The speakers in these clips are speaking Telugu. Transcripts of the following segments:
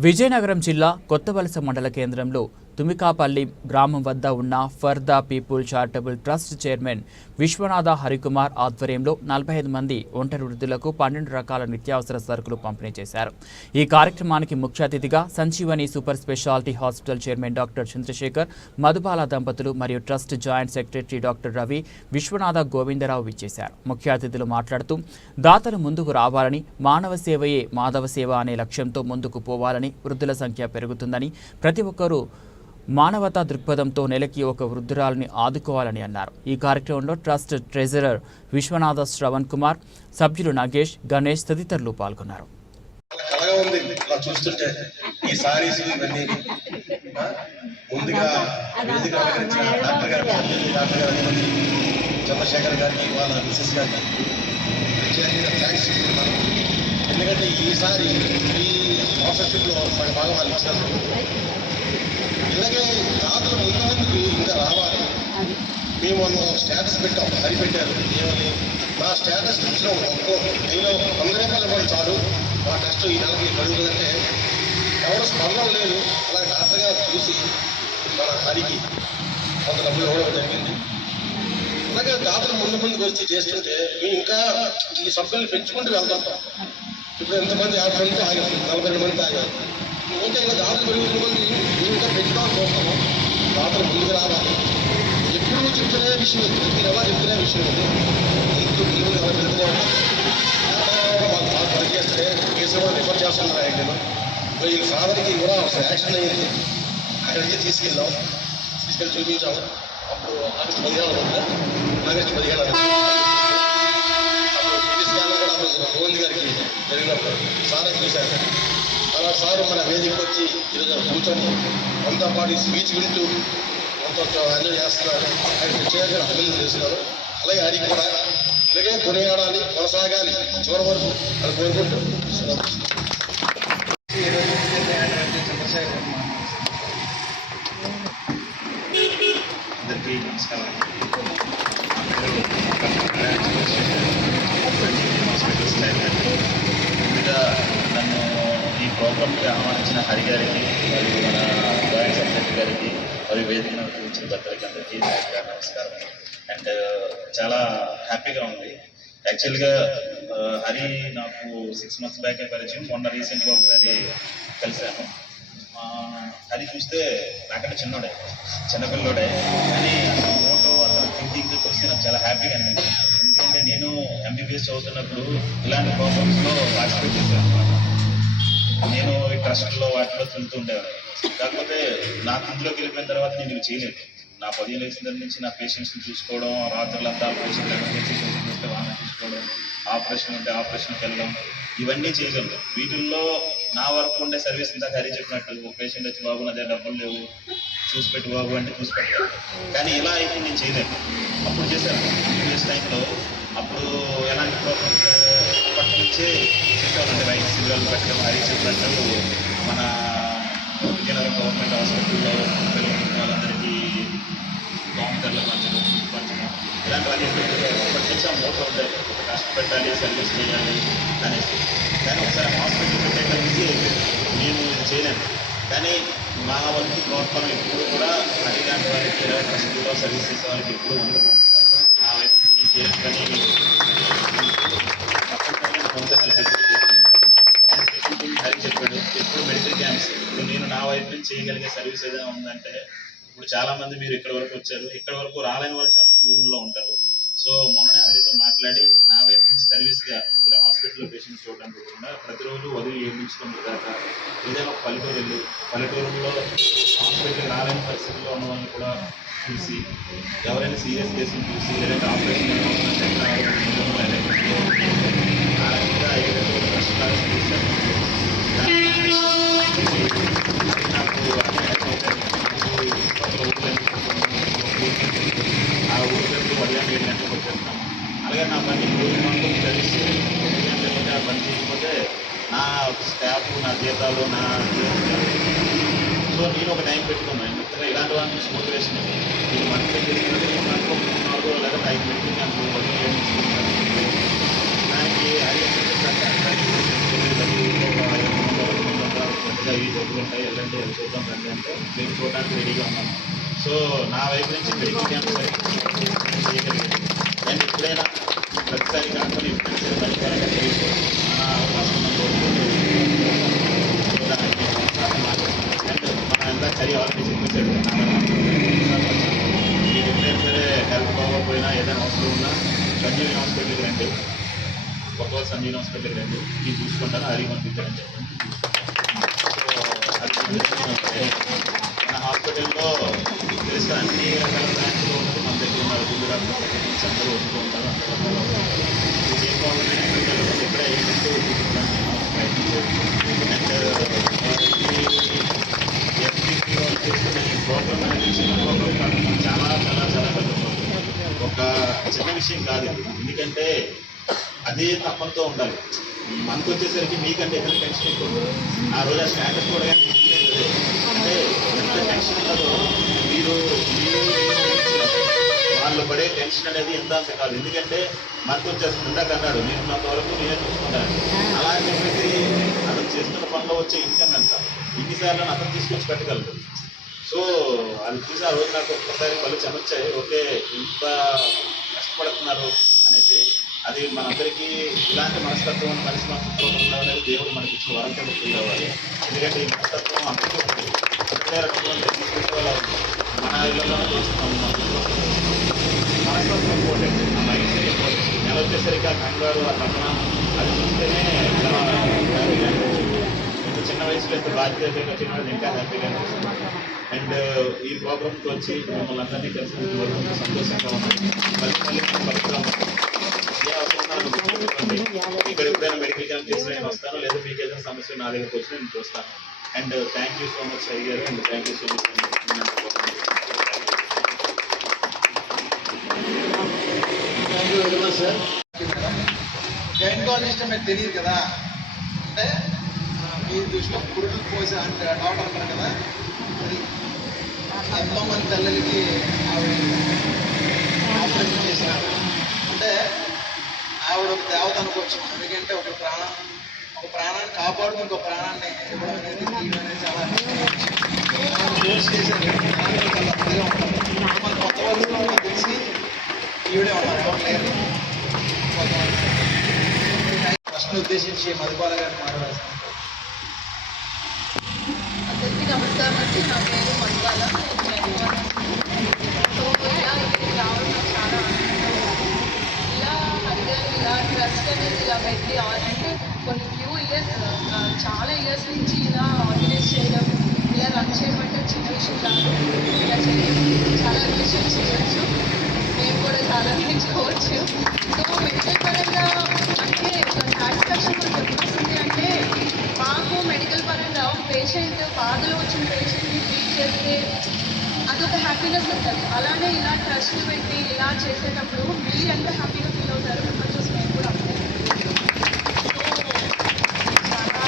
విజయనగరం జిల్లా కొత్తవలస మండల కేంద్రంలో తుమికాపల్లి గ్రామం వద్ద ఉన్న for the people charitable trust chairman Vishwanatha Harikumar ఆధ్వర్యంలో నలభై ఐదు మంది ఒంటరి వృద్ధులకు పన్నెండు రకాల నిత్యావసర సరుకులు పంపిణీ చేశారు. ఈ కార్యక్రమానికి ముఖ్య అతిథిగా Sanjeevani super speciality hospital chairman doctor Chandrasekhar Madhubala దంపతులు మరియు trust joint secretary doctor Ravi Vishwanatha Govindarao విచ్చేశారు. ముఖ్య అతిథులు మాట్లాడుతూ దాతలు ముందుకు రావాలని మానవ సేవయే మాధవ సేవ అనే లక్ష్యంతో ముందుకు పోవాలని వృద్ధుల సంఖ్య పెరుగుతుందని ప్రతి ఒక్కరూ మానవతా దృక్పథంతో నెలకి ఒక వృద్ధురాలని ఆదుకోవాలని అన్నారు. ఈ కార్యక్రమంలో ట్రస్ట్ ట్రెజరర్ విశ్వనాథ శ్రవణ్ కుమార్ సభ్యులు నాగేష్ గణేష్ తదితరులు పాల్గొన్నారు. ఉంది. ఇలా చూస్తుంటే ఈ సారీస్ ఇవన్నీ ముందుగా వేదిక అలంకరించిన డాక్టర్ గారు డాక్టర్ గారు అధిపతి చంద్రశేఖర్ గారికి వాళ్ళ మిసెస్ గారికి ప్రత్యేకంగా థ్యాంక్స్ చెప్తున్నాను. ఎందుకంటే ఈసారి ఈ స్పాన్సర్షిప్లో సగం భాగం వాళ్ళు ఇచ్చారు ఇలాగే దాతలు ముందు ముందుకు ఇంకా రావాలి. మేము స్టేటస్ పెట్టాం అది పెట్టారు ఏమని? నా స్టేటస్ ఇచ్చిన ఒక్కో నేను వంద రూపాయలు ఇవ్వండి చాలు. మా టెస్ట్ ఈ నెలకి జరుగుతుందంటే ఎవరు స్పందన లేదు అలా డాక్టర్ గారు చూసి మన హరికి కొంత డబ్బులు ఇవ్వడం జరిగింది. అలాగే దాతలు ముందు ముందుకు వచ్చి చేస్తుంటే మేము ఇంకా ఈ సభ్యులు పెంచుకుంటూ వెళ్తుంటాం. ఇప్పుడు ఎంతమంది యాభై మంది ఆగారు? నలభై రెండు మంది ఆగారు. ఇంకా ఇంకా దాతలు పెరుగుతున్న మంది మేము ఇంకా పెంచుకోవాలని చూస్తాము దాతలు ముందుకు రావాలి ఎప్పుడు చెప్తున్న విషయం ఇది ప్రతి నెల చెప్తున్న విషయం ఇది ముందు ముందు నెల వెళ్తూనే ఉంటాం వాళ్ళు బాగా పనిచేస్తే కేసు కూడా రిఫర్ చేస్తున్నారు ఆయన వీళ్ళ ఫాదర్కి కూడా ఒక యాక్షన్ అయ్యింది అక్కడికి తీసుకెళ్ళాం తీసుకెళ్ళి చూపించాము అప్పుడు ఆగస్టు పదిహేను అనుకుంటా ఆగస్టు పదిహేను అనుకుంటా అప్పుడు సిటీ స్కాన్ కూడా ఆ రోజు గోవింద్ గారికి జరిగినప్పుడు సారే చూశారు అలా సారు మన వేదికకి వచ్చి ఈరోజు కూర్చొని మనతో పాటు స్పీచ్ వింటూ మనతో ఎంజాయ్ చేస్తున్నారు. ఆయన ప్రత్యేకంగా అభివృద్ధి చేస్తున్నారు అలాగే హరికి కూడా ఇలాగే కొనియాడాలి కొనసాగాలి. చివరి వరకు అని కోరుకుంటూ అందరికీ నమస్కారం హాస్పిటల్స్ ముందుగా నన్ను ఈ ప్రోగ్రామ్కి ఆహ్వానించిన హరి గారికి మరియు మన జాయింట్ సెక్రటరీ గారికి మరియు వేదికను చూసిన భర్తలకి అందరికీ నా యొక్క నమస్కారం. అండ్ చాలా హ్యాపీగా ఉంది. యాక్చువల్గా హరి నాకు సిక్స్ మంత్స్ బ్యాకే పరిచయం. మొన్న రీసెంట్గా ఒకసారి కలిశాను. ఆ, హరి చూస్తే నాకంటే చిన్నోడే చిన్నపిల్లోడే. కానీ ఫోటో అతను థింకింగ్ చూసి నాకు చాలా హ్యాపీగా అనిపించింది. ఎందుకంటే నేను ఎంబీబీఎస్ చదువుతున్నప్పుడు ఇలాంటి ప్రోగ్రామ్స్లో పార్టిసిపేట్ చేశాను అనమాట నేను ఈ ట్రస్ట్లో వాటిలో తిరుగుతుండేవాడు కాకపోతే నాకు ఇందులోకి వెళ్ళిపోయిన తర్వాత నేను ఇవి చేయలేదు. నా పదిహేను వేసిన దగ్గర నుంచి నా పేషెంట్స్ని చూసుకోవడం రాత్రులంతా పేషెంట్ చూస్తే వాళ్ళని చూసుకోవడం ఆపరేషన్ ఉంటే ఆపరేషన్కి వెళ్ళడం ఇవన్నీ చేయగలను. వీటిల్లో నా వరకు ఉండే సర్వీస్ ఇంత హరి చెప్పినట్టు ఒక పేషెంట్ వచ్చి బాబు నా దగ్గర డబ్బులు లేవు చూసి పెట్టు బాబు అంటే చూసి పెట్టాను కానీ ఇలా అయితే నేను చేయలేను. అప్పుడు చేశాను. ప్రీవియస్ టైంలో అప్పుడు ఎలాంటి ప్రోగ్రామ్స్ అప్పటి నుంచి చేసేవాళ్ళంటే రైట్ సివిల్ పెట్టడం అది చెప్పినట్టు మన విజయనగరం గవర్నమెంట్ హాస్పిటల్లో వాళ్ళందరికీ కౌంటర్లు పంచడం పంచడం ఇలాంటివన్నీ అప్పటి నుంచి ఆ మోటో ఉండేది కష్టపెట్టాలి సర్వీస్ చేయాలి అనేసి. కానీ ఒకసారి హాస్పిటల్ పెట్టేటప్పటికి నేను చేయలేను. కానీ మా వరకు ప్రోత్సాహం ఎప్పుడు కూడా అది వారికి ఇరవై సర్వీస్ చేసే వాళ్ళకి ఎప్పుడు ఉండదు. వైపు చెప్పాడు ఎప్పుడు మెడికల్ క్యాంప్స్ ఇప్పుడు నేను నా వైపు నుంచి చేయగలిగే సర్వీస్ ఏదైనా ఉందంటే ఇప్పుడు చాలా మంది మీరు ఇక్కడ వరకు వచ్చారు. ఇక్కడ వరకు రాలేని వాళ్ళు చాలా మంది దూరంలో ఉంటారు. సో మొన్ననే హరితో మాట్లాడి నా వైపు నుంచి సర్వీస్గా ఇక్కడ హాస్పిటల్లో పేషెంట్స్ చూడడానికి కాకుండా ప్రతిరోజు ఉదయం ఏడు నుంచి తొమ్మిది దాకా ఏదైనా ఒక పల్లెటూరు వెళ్ళి పల్లెటూరులో హాస్పిటల్ రాలేని పరిస్థితుల్లో ఉన్న వాళ్ళని కూడా చూసి ఎవరైనా సీరియస్ కేసులు చూసి లేదంటే ఆపరేషన్ ఆ ఆ ఊరికి ఉదయం ఏడు వచ్చేస్తాం. అలాగే నా పని రోజు మొత్తం కలిసి లేకపోతే ఆ పని చేయకపోతే నా స్టాఫ్ నా జీతాలు నా సో నేను ఒక టైం పెట్టుకున్నాను ఎందుకంటే ఇలాంటి వాళ్ళని మోటివేషన్ నేను మంత్లీ చేసినది నాకు నాలుగు లేదా టైం పెట్టి నాకు వర్క్ ఏడు దానికి అది వెళ్ళండి వెళ్ళి చూద్దాం రండి అంటే మేము చూడడానికి రెడీగా ఉన్నాను. సో నా వైపు నుంచి క్యాంప్ ఎప్పుడైనా ప్రతిసారి కాకుండా ఎప్పుడైనా సరే పరికరంగా చేయొచ్చు మన అవకాశం ఉన్న రోజుల్లో చూడడానికి అవకాశం మాకు. అండ్ మన అంతా చరి ఆల్రెడీ చూపించాడు మీకు ఎప్పుడైనా సరే హెల్త్ బాగోకపోయినా ఏదైనా అవసరం ఉన్నా సంజీవని హాస్పిటల్కి రండి ఒకవేళ సంజీవని హాస్పిటల్కి రండి ఇది చూసుకుంటాను అది పంపించారని చెప్పండి సో అది మన హాస్పిటల్లో తెలిసిన అన్ని రకాల బ్రాంచ్లు మన దగ్గర ఉన్నారు గుండె దగ్గర నుంచి అందరూ వస్తూ ఉంటారు. ఎక్కడ ఏంటంటే అనేది చిన్న చాలా చాలా చాలా పెద్ద ఒక చిన్న విషయం కాదు ఎందుకంటే అదే తప్పంతో ఉండాలి మనకు వచ్చేసరికి మీకంటే ఏదైనా టెన్షన్ ఎక్కువ ఆ రోజు ఆ స్టాటస్ కూడా కానీ తీసుకునేది అదే. అంటే ఎంత టెన్షన్ ఉంటుందో మీరు మీరు వాళ్ళు పడే టెన్షన్ అనేది ఎంత అంత కాదు. ఎందుకంటే మనకు వచ్చేసి ఇందాక అన్నాడు నేను నా వరకు నేనే చూసుకుంటాను అలా అని చెప్పేసి అతను చేస్తున్న పనిలో వచ్చే ఇన్కమ్ ఎంత? ఇన్నిసార్లు అతను తీసుకొచ్చి పెట్టగలరు సో అది చూసి ఆ రోజు నాకు ఒక్కసారి కళ్ళు చెమొచ్చాయి ఓకే ఇంత కష్టపడుతున్నారు. అనేది అది మనందరికీ ఇలాంటి మనస్తత్వం మనిషి మనస్తత్వం ఉండాలనేది దేవుడు మనకి ఇచ్చిన వరం కింద ఫీల్ అవ్వాలి ఎందుకంటే ఈ మనస్తత్వం అందరికీ ఉంది. ఒకటే రకంగా ఉంది, తీసుకునే మన ఇళ్ళలో చూస్తున్నాం. మనస్తత్వం ఇంపార్టెంట్ ఆ మైండ్ సెట్ ఇంపార్టెంట్ నెల వచ్చేసరికి ఆ కంగారు ఆ తపన అది చూస్తేనే ఇంత చిన్న వయసులో ఇంత బాధ్యత వచ్చిన ఇంకా హ్యాపీగా అనిపిస్తుంది. అండ్ ఈ ప్రోగ్రామ్కి వచ్చి మిమ్మల్ని అందరినీ కలిసి సంతోషంగా ఉంది మళ్ళీ మళ్ళీ మనం కలుద్దాం ఏ అవసరం ఉన్నా నన్ను గుర్తుపెట్టుకోండి. ఇక్కడ ఎప్పుడైనా మెడికల్ క్యాంప్ చేసిన నేను వస్తాను లేదా మీకు ఏదైనా సమస్య నా దగ్గరకు వచ్చి నేను చూస్తాను. And thank you so much Hari గారు. And thank you so much thank you very much sir gynaecologist మీకు తెలియదు కదా? అంటే మీరు మీ దృష్టిలో పురుడు పోసే అంటే డాక్టర్ అంటారు కదా? అది ఎంతో మంది తల్లులకి ఆవిడ ఆపరేషన్ చేసినారు అంటే ఆవిడ ఒక దేవత అనుకోవచ్చు ఎందుకంటే ఒక ప్రాణం ఒక ప్రాణాన్ని కాపాడుతూ ఇంకో ప్రాణాన్ని ఇవ్వడం అనేది తీయడం అనేది చాలా చాలా మన కొత్త వాళ్ళు నాకు తెలిసి ఈవిడే ఉన్నారు. ఎవరు లేరు. ఉద్దేశించి మధుబాల గారిని మాట్లాడాల్సింది అందరికీ నమస్కారం అండి. నా పేరు మధుబాల. ఇలా పెట్టి ఆ- అంటే కొన్ని ఫ్యూ ఇయర్స్ చాలా ఇయర్స్ నుంచి ఇలా ఆర్గనైజ్ చేయడం ఇలా రన్ చేయడం అంటే చిన్న విషయం కాదు ఇలా చేయడం చాలా విషయం చేయొచ్చు. మేము కూడా చాలా నేర్చుకోవచ్చు. సో మెడికల్ పరంగా అంటే సాటిస్ఫాక్షన్ కూడా ఎప్పుడు అంటే మాకు మెడికల్ పరంగా పేషెంట్ బాధలో వచ్చిన పేషెంట్ని ట్రీట్ చేస్తే అదొక హ్యాపీనెస్ ఉంటుంది. అలానే ఇలా ట్రస్ట్ పెట్టి ఇలా చేసేటప్పుడు మీరు ఎంత హ్యాపీగా ఫీల్ అవుతారు కొంచెం చూసి మేము కూడా అంతే సో చాలా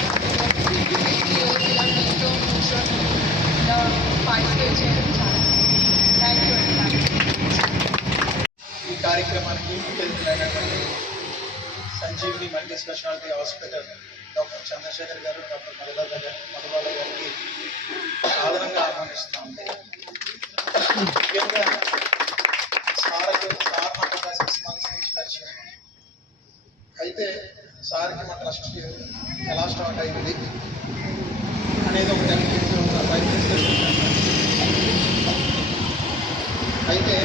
ఈరోజు ఇలా మీతో కూర్చొని ఇలా పార్టిసిపేట్ చేయడం చాలా థ్యాంక్ యూ అండి థ్యాంక్ యూ ఈ కార్యక్రమానికి ముఖ్య అతిథులైనటువంటి Sanjeevini multi speciality hospital doctor Chandrasekhar గారు డాక్టర్ మధుబాల గారు మధుబాల గారికి సాధారణంగా ఆహ్వానిస్తాం ముఖ్యంగా సార్కు సార్ నాకు సిక్స్ మంత్స్ నుంచి పరిచయం అయితే సార్కి మా ట్రస్ట్ ఎలా స్టార్ట్ అయింది అనేది ఒక టెన్ మినిట్స్ అయితే